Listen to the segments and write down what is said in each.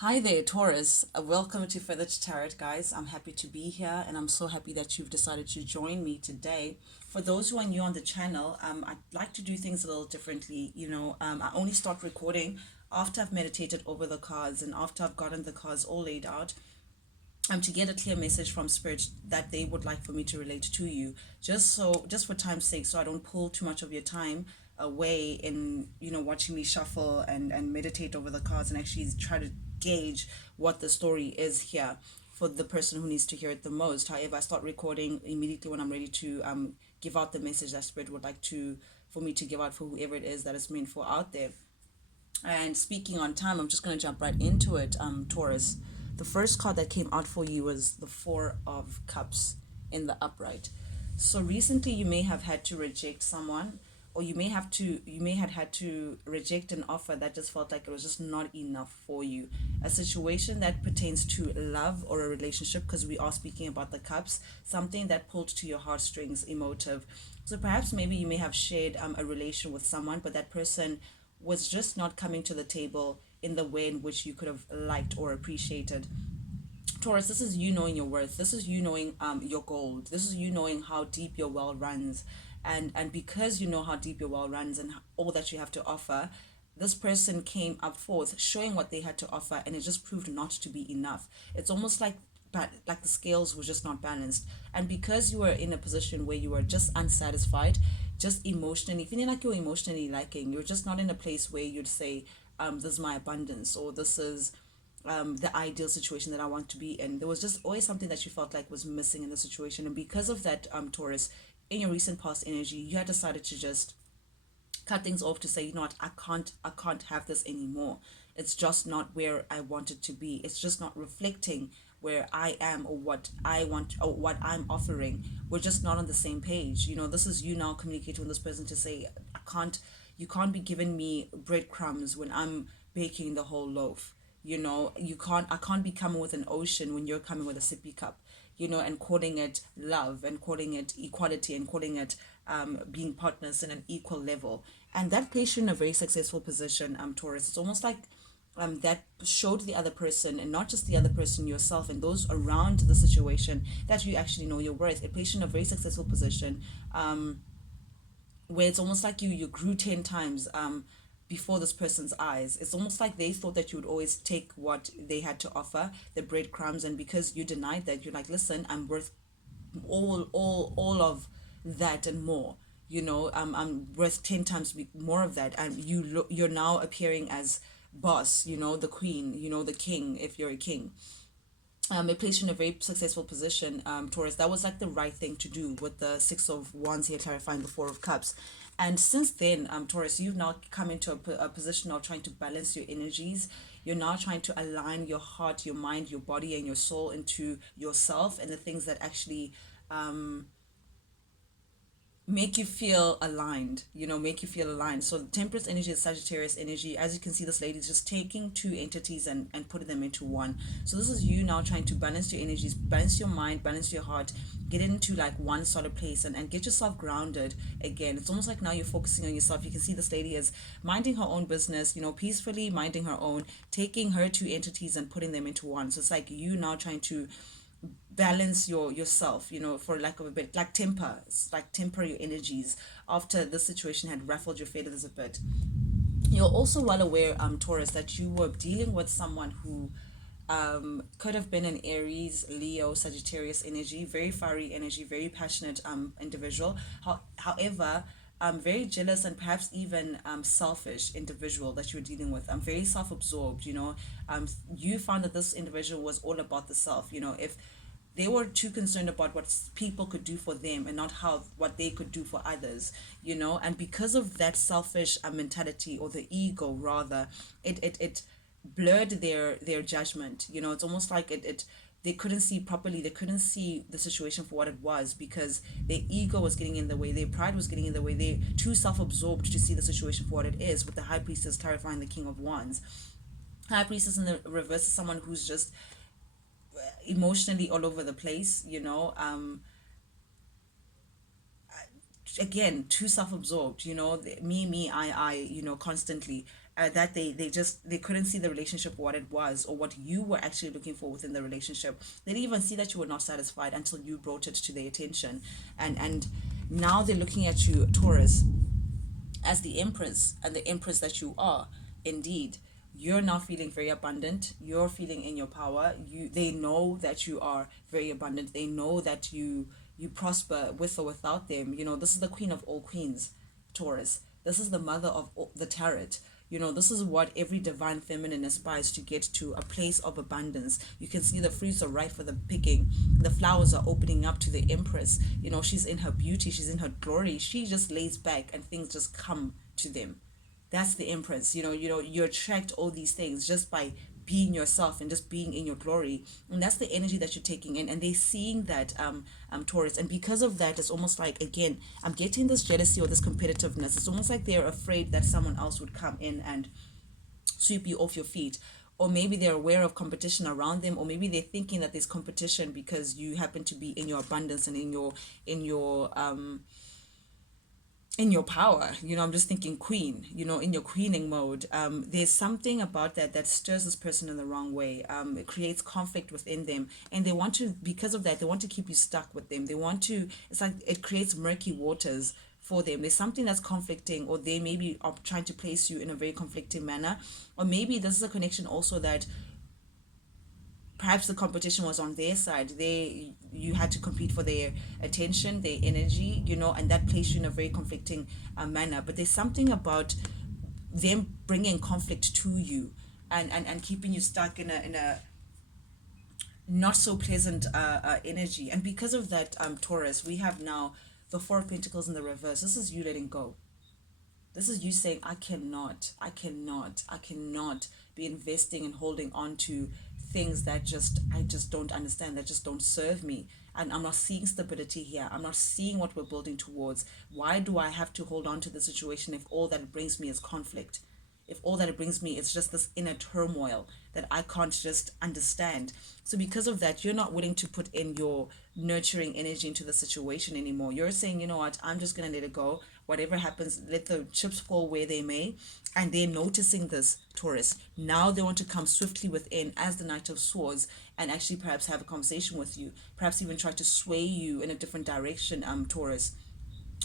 Hi there, Taurus. Welcome to Further to Tarot, guys. I'm happy to be here, and I'm so happy that you've decided to join me today. For those who are new on the channel, I'd like to do things a little differently. I only start recording after I've meditated over the cards and after I've gotten the cards all laid out. To get a clear message from spirit that they would like for me to relate to you, just for time's sake, so I don't pull too much of your time away in watching me shuffle and meditate over the cards and actually try to gauge what the story is here for the person who needs to hear it the most. However, I start recording immediately when I'm ready to give out the message that spirit would like to for me to give out for whoever it is that is meant for out there. And speaking on time, I'm just going to jump right into it, Taurus. The first card that came out for you was the Four of Cups in the upright. So recently, you may have had to reject someone, or you may have had to reject an offer that just felt like it was just not enough for you. A situation that pertains to love or a relationship, because we are speaking about the cups, something that pulled to your heartstrings, emotive. So perhaps maybe you may have shared a relation with someone, but that person was just not coming to the table in the way in which you could have liked or appreciated. Taurus, this is you knowing your worth. This is you knowing your gold. This is you knowing how deep your well runs. And because you know how deep your well runs and all that you have to offer, this person came up forth showing what they had to offer, and it just proved not to be enough. It's almost like the scales were just not balanced. And because you were in a position where you were just unsatisfied, just emotionally feeling like you're emotionally lacking, you're just not in a place where you'd say, this is my abundance, or this is the ideal situation that I want to be in. There was just always something that you felt like was missing in the situation. And because of that, Taurus, in your recent past energy, you had decided to just cut things off, to say, you know what, I can't have this anymore. It's just not where I want it to be. It's just not reflecting where I am, or what I want, or what I'm offering. We're just not on the same page. This is you now communicating with this person to say, I can't you can't be giving me breadcrumbs when I'm baking the whole loaf. I can't be coming with an ocean when you're coming with a sippy cup, and calling it love, and calling it equality, and calling it being partners in an equal level. And that placed you in a very successful position, Taurus. It's almost like that showed the other person, and not just the other person, yourself and those around the situation, that you actually know your worth. It placed you in a very successful position, where it's almost like you grew 10 times before this person's eyes. It's almost like they thought that you would always take what they had to offer, the breadcrumbs, and because you denied that, you're like, listen, I'm worth all of that and more. I'm worth 10 times more of that, and you're now appearing as boss, the queen, the king, if you're a king. It placed you in a very successful position, Taurus. That was like the right thing to do with the Six of Wands here, clarifying the Four of Cups. And since then, Taurus, you've now come into a position of trying to balance your energies. You're now trying to align your heart, your mind, your body, and your soul into yourself, and the things that actually make you feel aligned, make you feel aligned. So the Temperance energy is Sagittarius energy. As you can see, this lady is just taking two entities and putting them into one. So this is you now trying to balance your energies, balance your mind, balance your heart, get into like one solid place, and get yourself grounded again. It's almost like now you're focusing on yourself. You can see this lady is minding her own business, peacefully minding her own, taking her two entities and putting them into one. So it's like you now trying to balance yourself, for lack of a bit, like temper. It's like temper your energies after the situation had ruffled your feathers a bit. You're also well aware, Taurus, that you were dealing with someone who could have been an Aries, Leo, Sagittarius energy, very fiery energy, very passionate individual. However, very jealous and perhaps even selfish individual that you're dealing with. Very self-absorbed. You found that this individual was all about the self. If they were too concerned about what people could do for them and not how what they could do for others, and because of that selfish mentality, or the ego rather, it blurred their judgment. It's almost like it they couldn't see properly, they couldn't see the situation for what it was, because their ego was getting in the way, their pride was getting in the way, they're too self-absorbed to see the situation for what it is, with the High Priestess clarifying the King of Wands. High Priestess in the reverse is someone who's just emotionally all over the place, again, too self-absorbed, me, I, constantly. that they couldn't see the relationship what it was, or what you were actually looking for within the relationship. They didn't even see that you were not satisfied until you brought it to their attention. And now they're looking at you, Taurus, as the empress, and the empress that you are. Indeed, you're now feeling very abundant, you're feeling in your power. They know that you are very abundant, they know that you prosper with or without them. This is the queen of all queens, Taurus. This is the mother of all, the tarot. This is what every divine feminine aspires to get to, a place of abundance. You can see the fruits are ripe for the picking. The flowers are opening up to the empress. She's in her beauty, she's in her glory. She just lays back and things just come to them. That's the empress. You attract all these things just by being yourself and just being in your glory. And that's the energy that you're taking in, and they're seeing that, Taurus. And because of that, it's almost like, again, I'm getting this jealousy or this competitiveness. It's almost like they're afraid that someone else would come in and sweep you off your feet. Or maybe they're aware of competition around them, or maybe they're thinking that there's competition because you happen to be in your abundance and in your power. I'm just thinking queen, in your queening mode. There's something about that stirs this person in the wrong way. It creates conflict within them, and they want to, because of that, they want to keep you stuck with them. They want to, it's like it creates murky waters for them. There's something that's conflicting, or they maybe are trying to place you in a very conflicting manner. Or maybe this is a connection also that perhaps the competition was on their side. You had to compete for their attention, their energy, and that placed you in a very conflicting manner. But there's something about them bringing conflict to you, and keeping you stuck in a not so pleasant energy. And because of that, Taurus, we have now the Four of Pentacles in the reverse. This is you letting go. This is you saying, I cannot be investing and holding on to things that I just don't understand, that just don't serve me. And I'm not seeing stability here. I'm not seeing what we're building towards. Why do I have to hold on to the situation if all that it brings me is conflict? If all that it brings me is just this inner turmoil that I can't just understand. So because of that, you're not willing to put in your nurturing energy into the situation anymore. You're saying, you know what, I'm just going to let it go. Whatever happens, let the chips fall where they may. And they're noticing this, Taurus. Now they want to come swiftly within as the Knight of Swords and actually perhaps have a conversation with you. Perhaps even try to sway you in a different direction, Taurus.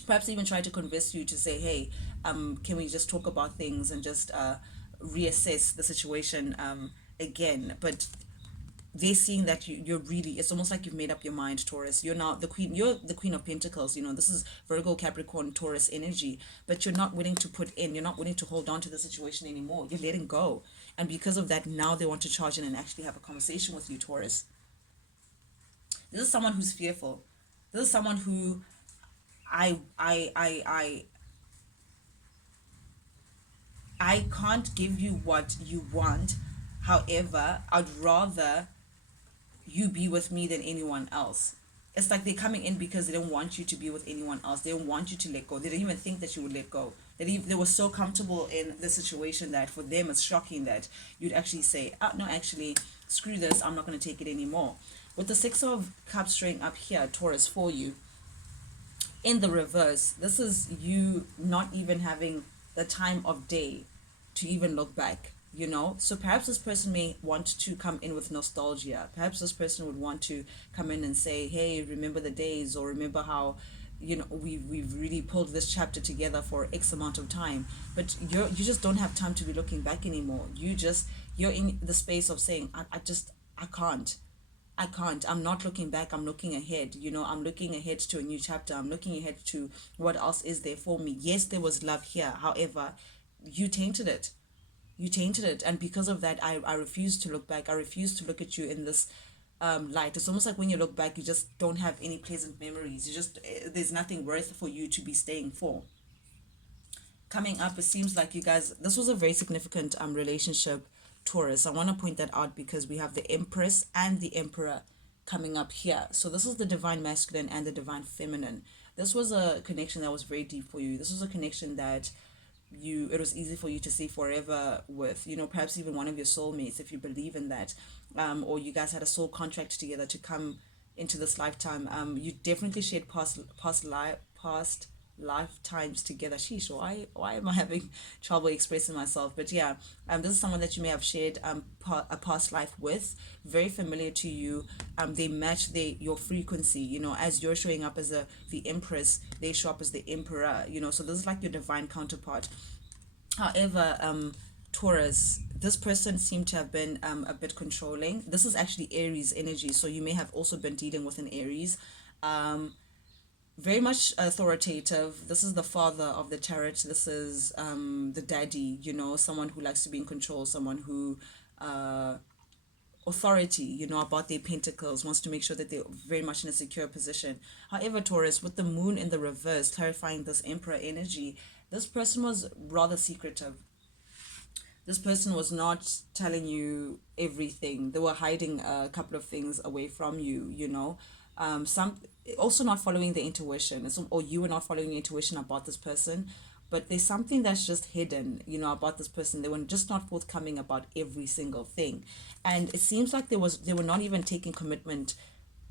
Perhaps even try to convince you to say, hey, can we just talk about things and just reassess the situation again. But they're seeing that you're really, it's almost like you've made up your mind, Taurus. You're now the queen, you're the Queen of Pentacles. This is Virgo, Capricorn, Taurus energy. But you're not willing to you're not willing to hold on to the situation anymore. You're letting go. And because of that, now they want to charge in and actually have a conversation with you, Taurus. This is someone who's fearful. This is someone who I can't give you what you want. However, I'd rather you be with me than anyone else. It's like they're coming in because they don't want you to be with anyone else. They don't want you to let go. They didn't even think that you would let go. They were so comfortable in the situation that for them it's shocking that you'd actually say, oh, no, actually, screw this. I'm not going to take it anymore. With the Six of Cups showing up here, Taurus, for you, in the reverse, this is you not even having the time of day to even look back. So perhaps this person may want to come in with nostalgia. Perhaps this person would want to come in and say, hey, remember the days, or remember how we've really pulled this chapter together for X amount of time. But you just don't have time to be looking back anymore. You're in the space of saying, I can't. I'm not looking back. I'm looking ahead. I'm looking ahead to a new chapter. I'm looking ahead to what else is there for me. Yes, there was love here. However, you tainted it. And because of that, I refuse to look back. I refuse to look at you in this light. It's almost like when you look back, you just don't have any pleasant memories. There's nothing worth for you to be staying for. Coming up, it seems like you guys, this was a very significant relationship, Taurus. I want to point that out because we have the Empress and the Emperor coming up here. So this is the divine masculine and the divine feminine. This was a connection that was very deep for you. This was a connection that it was easy for you to see forever with, perhaps even one of your soulmates, if you believe in that, or you guys had a soul contract together to come into this lifetime. You definitely shared past lifetimes together. Sheesh, why am I having trouble expressing myself? But yeah, this is someone that you may have shared a past life with, very familiar to you. They match your frequency. As you're showing up as the empress, they show up as the emperor. So this is like your divine counterpart. However, Taurus, this person seemed to have been a bit controlling. This is actually Aries energy, so you may have also been dealing with an Aries. Very much authoritative. This is the father of the tarot. This is the daddy, someone who likes to be in control, someone who authority, about their pentacles, wants to make sure that they're very much in a secure position. However, Taurus, with the moon in the reverse, clarifying this emperor energy, this person was rather secretive. This person was not telling you everything. They were hiding a couple of things away from you. Some also not following the intuition. Or you were not following the intuition about this person, but there's something that's just hidden, about this person. They were just not forthcoming about every single thing. And it seems like they were not even taking commitment.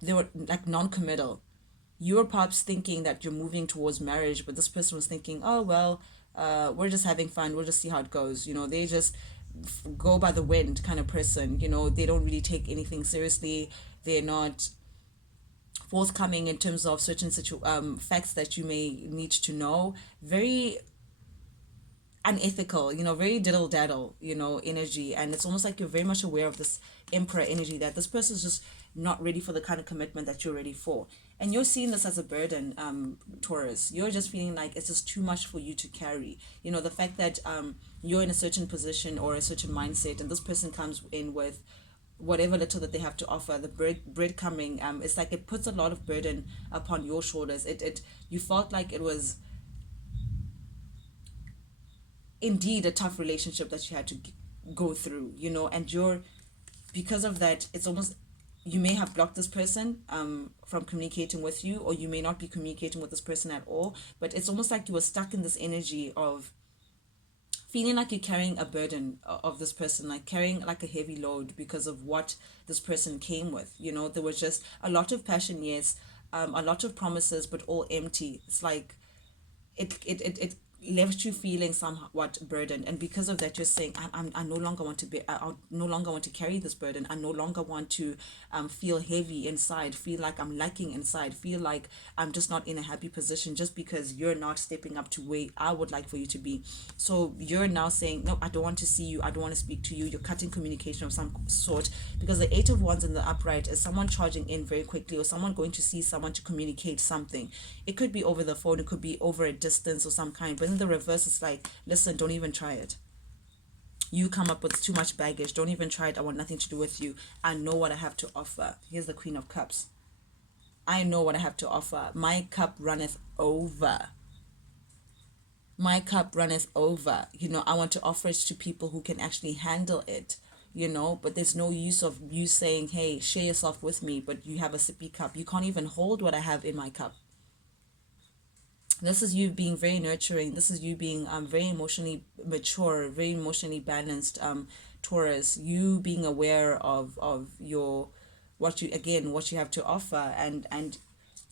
They were like non-committal. You're perhaps thinking that you're moving towards marriage, but this person was thinking, oh well, we're just having fun, we'll just see how it goes. They just go by the wind kind of person. They don't really take anything seriously. They're not forthcoming in terms of certain facts that you may need to know. Very unethical, very diddle daddle, energy. And it's almost like you're very much aware of this emperor energy, that this person is just not ready for the kind of commitment that you're ready for. And you're seeing this as a burden, Taurus. You're just feeling like it's just too much for you to carry. The fact that you're in a certain position or a certain mindset, and this person comes in with whatever little that they have to offer, the bread coming, it's like it puts a lot of burden upon your shoulders. You felt like it was indeed a tough relationship that you had to go through, and because of that, it's almost, you may have blocked this person from communicating with you, or you may not be communicating with this person at all. But it's almost like you were stuck in this energy of feeling like you're carrying a burden of this person, like carrying like a heavy load because of what this person came with. There was just a lot of passion, yes, a lot of promises, but all empty. It's like it left you feeling somewhat burdened, and because of that, you're saying, I no longer want to be, I no longer want to carry this burden. I no longer want to feel heavy inside, feel like I'm lacking inside, feel like I'm just not in a happy position, just because you're not stepping up to where I would like for you to be. So you're now saying, no, I don't want to see you, I don't want to speak to you. You're cutting communication of some sort, because the Eight of Wands in the upright is someone charging in very quickly, or someone going to see someone to communicate something. It could be over the phone, it could be over a distance of some kind. But in the reverse, it's like, listen, don't even try it. You come up with too much baggage. Don't even try it. I want nothing to do with you. I know what I have to offer. Here's the Queen of Cups. I know what I have to offer. My cup runneth over. My cup runneth over. I want to offer it to people who can actually handle it. But there's no use of you saying, hey, share yourself with me, but you have a sippy cup. You can't even hold what I have in my cup. This is you being very nurturing. This is you being very emotionally mature, very emotionally balanced, Taurus. You being aware of your what you have to offer, and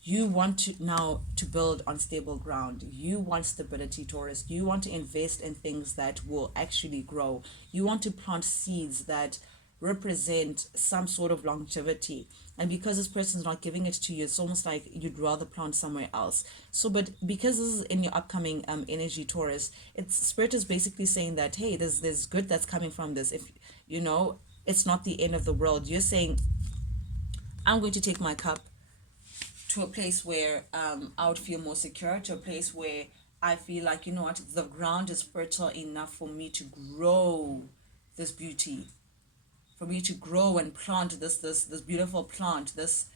you want to now to build on stable ground. You want stability, Taurus. You want to invest in things that will actually grow. You want to plant seeds that represent some sort of longevity. And because this person is not giving it to you, it's almost like you'd rather plant somewhere else. So, but because this is in your upcoming energy, Taurus, it's spirit is basically saying that, hey, there's good that's coming from this. If it's not the end of the world. You're saying, I'm going to take my cup to a place where I would feel more secure, to a place where I feel like, what, the ground is fertile enough for me to grow this beauty, for me to grow and plant this beautiful plant, this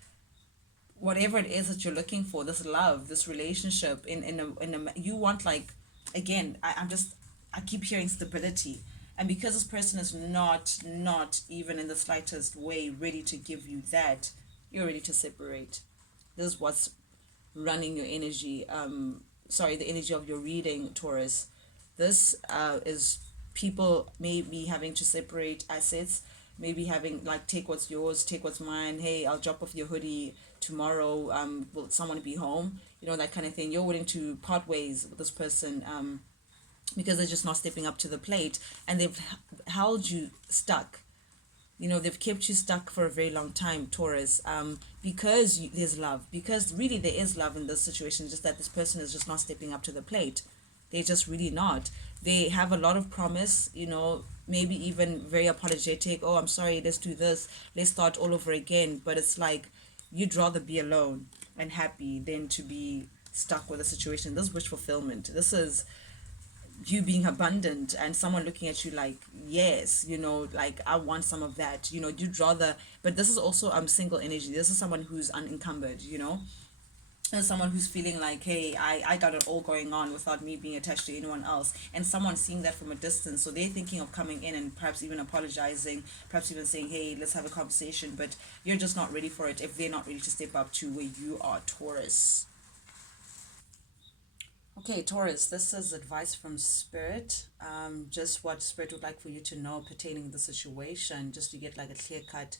whatever it is that you're looking for, this love, this relationship you want, like, again, I keep hearing stability. And because this person is not even in the slightest way ready to give you that, you're ready to separate. This is what's running your energy, the energy of your reading, Taurus. This is people may be having to separate assets. maybe having like, take what's yours, take what's mine. Hey, I'll drop off your hoodie tomorrow. Will someone be home? You know, that kind of thing. You're willing to part ways with this person, because they're just not stepping up to the plate, and they've held you stuck. You know, they've kept you stuck for a very long time, Taurus, because there's love, because really there is love in this situation, just that this person is just not stepping up to the plate. They're just really not. They have a lot of promise, you know, maybe even very apologetic. Oh, I'm sorry, let's do this, let's start all over again. But it's like, you'd rather be alone and happy than to be stuck with a situation. This is wish fulfillment. This is you being abundant and someone looking at you like, yes, you know, like, I want some of that, you know. You'd rather, but this is also single energy. This is someone who's unencumbered, you know. There's someone who's feeling like, hey, I got it all going on without me being attached to anyone else, and someone seeing that from a distance, so they're thinking of coming in and perhaps even apologizing, perhaps even saying, hey, let's have a conversation. But you're just not ready for it if they're not ready to step up to where you are, Taurus. Okay, Taurus, this is advice from Spirit. Just what Spirit would like for you to know pertaining the situation, just to get like a clear cut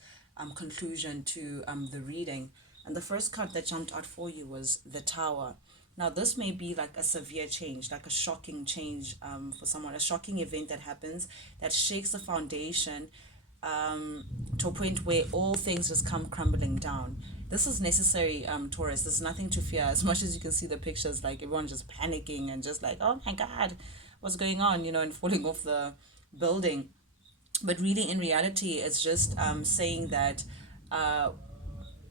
conclusion to the reading. And the first card that jumped out for you was the Tower. Now, this may be like a severe change, like a shocking change for someone, a shocking event that happens that shakes the foundation, to a point where all things just come crumbling down. This is necessary, Taurus. There's nothing to fear. As much as you can see the pictures, like everyone just panicking and just like, oh my God, what's going on, you know, and falling off the building. But really, in reality, it's just saying that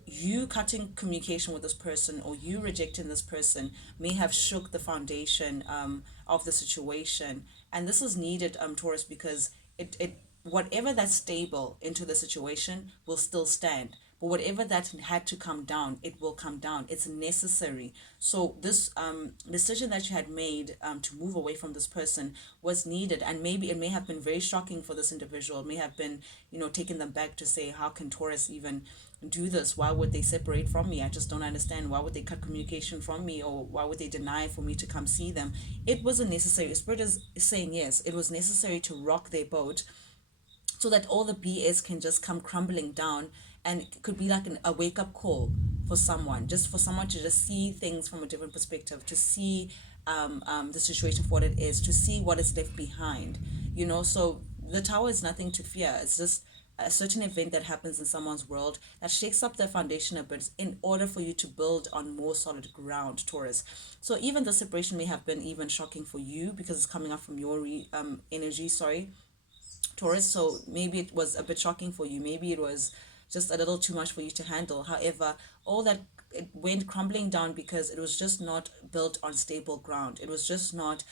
you cutting communication with this person or you rejecting this person may have shook the foundation of the situation. And this is needed, Taurus, because it whatever that's stable into the situation will still stand, but whatever that had to come down, it will come down. It's necessary. So this decision that you had made, to move away from this person, was needed. And maybe it may have been very shocking for this individual. It may have been, you know, taking them back to say, how can Taurus even do this? Why would they separate from me? I just don't understand. Why would they cut communication from me, or why would they deny for me to come see them? It wasn't necessary. Spirit is saying yes, it was necessary to rock their boat so that all the BS can just come crumbling down, and it could be like a wake up call for someone, just for someone to just see things from a different perspective, to see the situation for what it is, to see what is left behind, you know. So the Tower is nothing to fear. It's just a certain event that happens in someone's world that shakes up their foundation a bit in order for you to build on more solid ground, Taurus. So even the separation may have been even shocking for you because it's coming up from your energy, sorry, Taurus. So maybe it was a bit shocking for you. Maybe it was just a little too much for you to handle. However, all that, it went crumbling down because it was just not built on stable ground. It was just not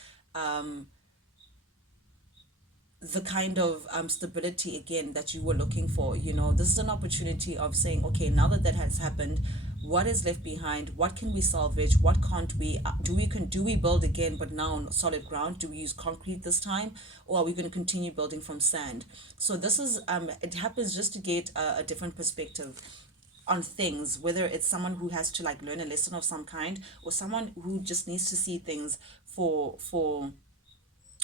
the kind of stability again that you were looking for. You know, this is an opportunity of saying, okay, now that that has happened, what is left behind? What can we salvage? What can't we do we build again, but now on solid ground? Do we use concrete this time, or are we going to continue building from sand? So this is it happens just to get a different perspective on things, whether it's someone who has to like learn a lesson of some kind, or someone who just needs to see things for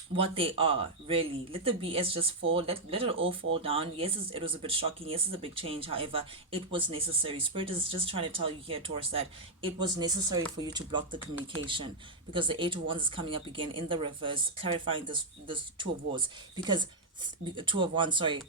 what they are. Really, let the BS just fall, let it all fall down. Yes, it was a bit shocking. Yes, it's a big change. However, it was necessary. Spirit is just trying to tell you here, Taurus, that it was necessary for you to block the communication, because the Eight of Wands is coming up again in the reverse, clarifying this Two of Wands, because Two of Wands, sorry,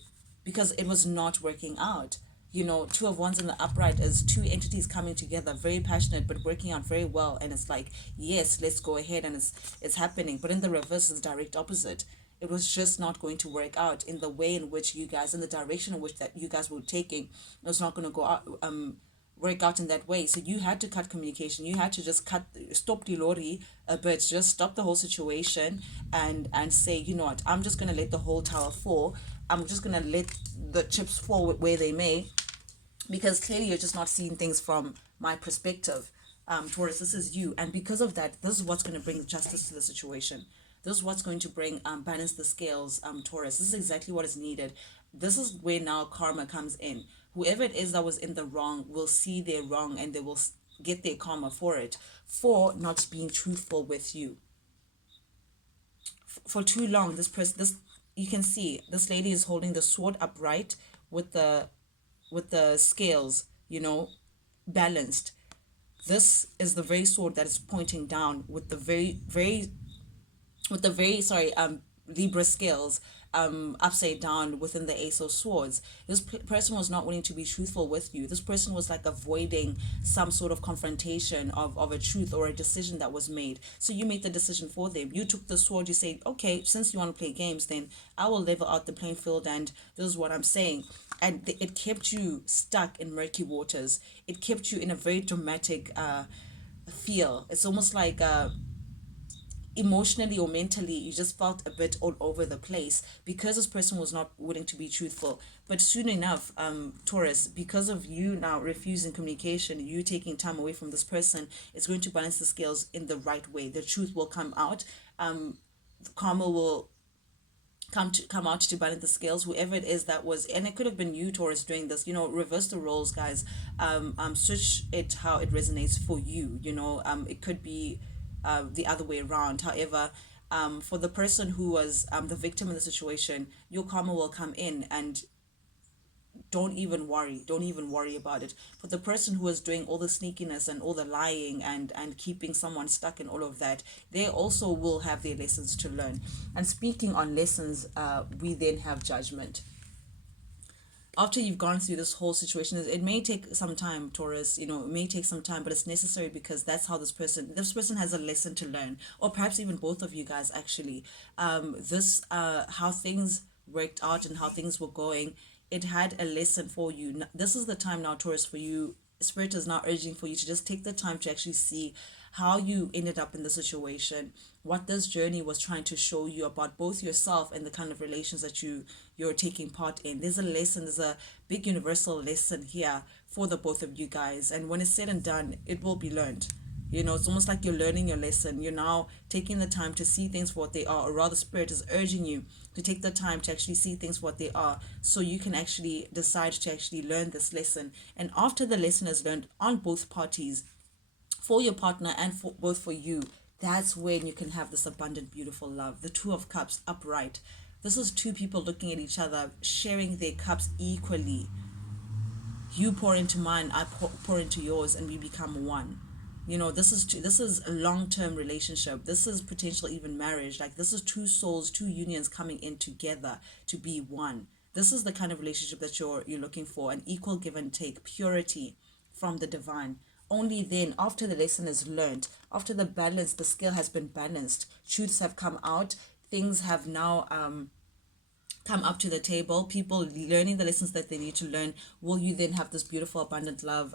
because it was not working out. You know, Two of Wands in the upright is two entities coming together, very passionate but working out very well, and it's like, yes, let's go ahead, and it's happening. But in the reverse is direct opposite. It was just not going to work out in the way in which you guys, in the direction in which that you guys were taking. It was not going to go out, work out in that way. So you had to cut communication. You had to just stop the lorry a bit, just stop the whole situation, and say, you know what, I'm just gonna let the whole tower fall. I'm just gonna let the chips fall where they may, because clearly you're just not seeing things from my perspective. Taurus, this is you, and because of that, this is what's going to bring justice to the situation. This is what's going to bring balance the scales, Taurus. This is exactly what is needed. This is where now karma comes in. Whoever it is that was in the wrong will see their wrong, and they will get their karma for it, for not being truthful with you for too long. This person, this you can see this lady is holding the sword upright with the scales, balanced. This is the very sword that is pointing down with the very sorry Libra scales upside down within the Ace of Swords. This person was not willing to be truthful with you. This person was like avoiding some sort of confrontation of a truth or a decision that was made. So you made the decision for them. You took the sword. You said, okay, since you want to play games, then I will level out the playing field, and this is what I'm saying. And it kept you stuck in murky waters. It kept you in a very dramatic feel. It's almost like emotionally or mentally you just felt a bit all over the place because this person was not willing to be truthful. But soon enough, Taurus, because of you now refusing communication, you taking time away from this person, it's going to balance the scales in the right way. The truth will come out. Karma will come out to balance the scales, whoever it is that was. And it could have been you, Taurus, doing this. Reverse the roles, guys. Switch it how it resonates for you. It could be the other way around. However, for the person who was the victim in the situation, your karma will come in, and don't even worry about it. For the person who was doing all the sneakiness and all the lying and keeping someone stuck in all of that, they also will have their lessons to learn. And speaking on lessons, we then have judgment. After you've gone through this whole situation, it may take some time, Taurus. It may take some time, but it's necessary, because that's how this person has a lesson to learn. Or perhaps even both of you guys, actually. This how things worked out and how things were going, it had a lesson for you. This is the time now, Taurus, for you. Spirit is now urging for you to just take the time to actually see how you ended up in the situation, what this journey was trying to show you about both yourself and the kind of relations that you're taking part in. There's a lesson, there's a big universal lesson here for the both of you guys. And when it's said and done, it will be learned. It's almost like you're learning your lesson. You're now taking the time to see things for what they are, or rather, Spirit is urging you to take the time to actually see things for what they are, so you can actually decide to actually learn this lesson. And after the lesson is learned on both parties, for your partner and for both for you, that's when you can have this abundant, beautiful love. The Two of Cups upright. This is two people looking at each other, sharing their cups equally. You pour into mine, I pour into yours, and we become one. This is a long-term relationship. This is potential even marriage. Like, this is two souls, two unions coming in together to be one. This is the kind of relationship that you're looking for, an equal give and take, purity from the divine. Only then, after the lesson is learned, after the scale has been balanced, truths have come out, things have now come up to the table, people learning the lessons that they need to learn, will you then have this beautiful abundant love,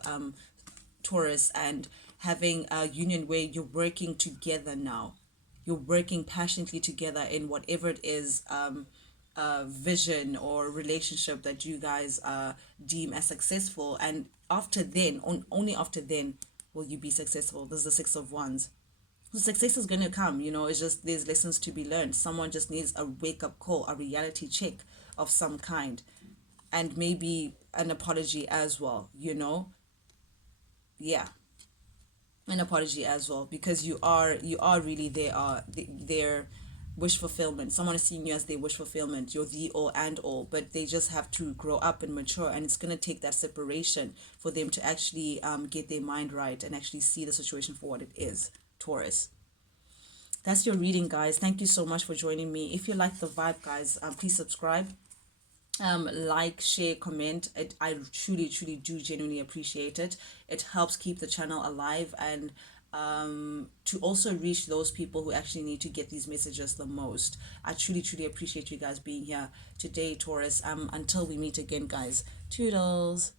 Taurus, and having a union where you're working together now. You're working passionately together in whatever it is, vision or relationship that you guys deem as successful. And after then, only after then will you be successful. This is the Six of Wands. The success is going to come. It's just there's lessons to be learned. Someone just needs a wake-up call, a reality check of some kind, and maybe an apology as well. Yeah, an apology as well, because you are really their wish fulfillment. Someone is seeing you as their wish fulfillment. You're the all and all, but they just have to grow up and mature, and it's going to take that separation for them to actually get their mind right and actually see the situation for what it is. Taurus, that's your reading, guys. Thank you so much for joining me. If you like the vibe, guys, please subscribe, like, share, comment. I truly do genuinely appreciate it. It helps keep the channel alive, and to also reach those people who actually need to get these messages the most. I truly appreciate you guys being here today, Taurus. Until we meet again, guys. Toodles.